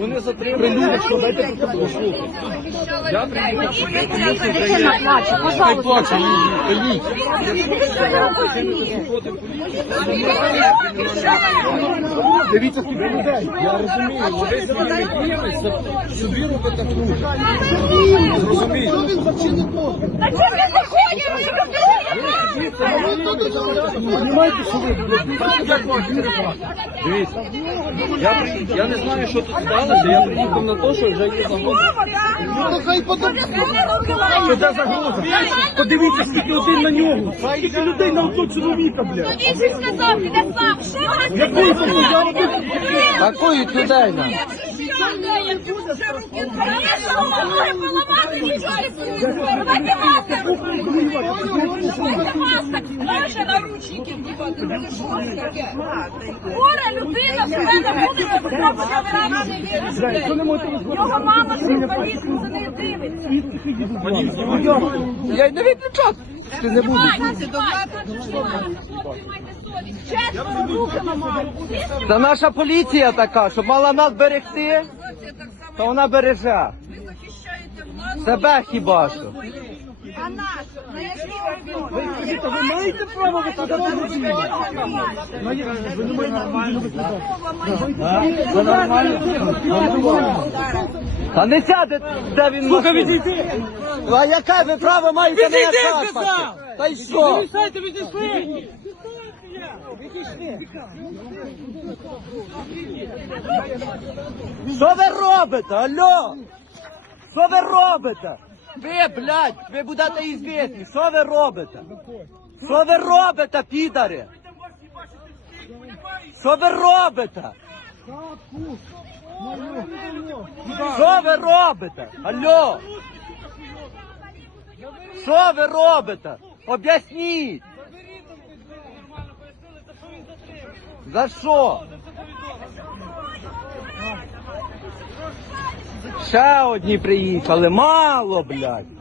Вони затримали. Що дайте послухати. Я тому що є. Хай плаче, її, Дивіться, скільки людей. Я розумію, ви своїми діями собі робите хуже. Розумієте? А чого ви заходите? Дивіться, я, я не знаю, що тут сталося, я приїхав на те, що вже є загроза. Ну, хай Що це загроза? Подивіться, скільки один на нього. Скільки людей на одного чоловіка, блядь. Він же сказав, іде сам. Що ви Якої такої я робив? Такої людей нам. Хвора людина себе не буде потрапити Його мама з інвалідом за нею дивиться. Я й не відлічав. Ти не будеш. Чесно, руки на маму. Це наша поліція така, щоб мала нас берегти, то вона береже. Себе хіба що. А нас? На якого Ви маєте право викладати? Ви не маєте нормально? Та не сяде, де він Слухай, відійди! А яке ви право маєте мене шарпати? Та й що? Що ви робите? Алло? Що ви робите? Ви, блядь, ви будете ізвісні. Що ви робите? Що ви робите, підари? Що ви робите? Що ви робите? Алло? Що ви робите? Об'ясніть. За що? Ще одні приїхали, мало, блядь.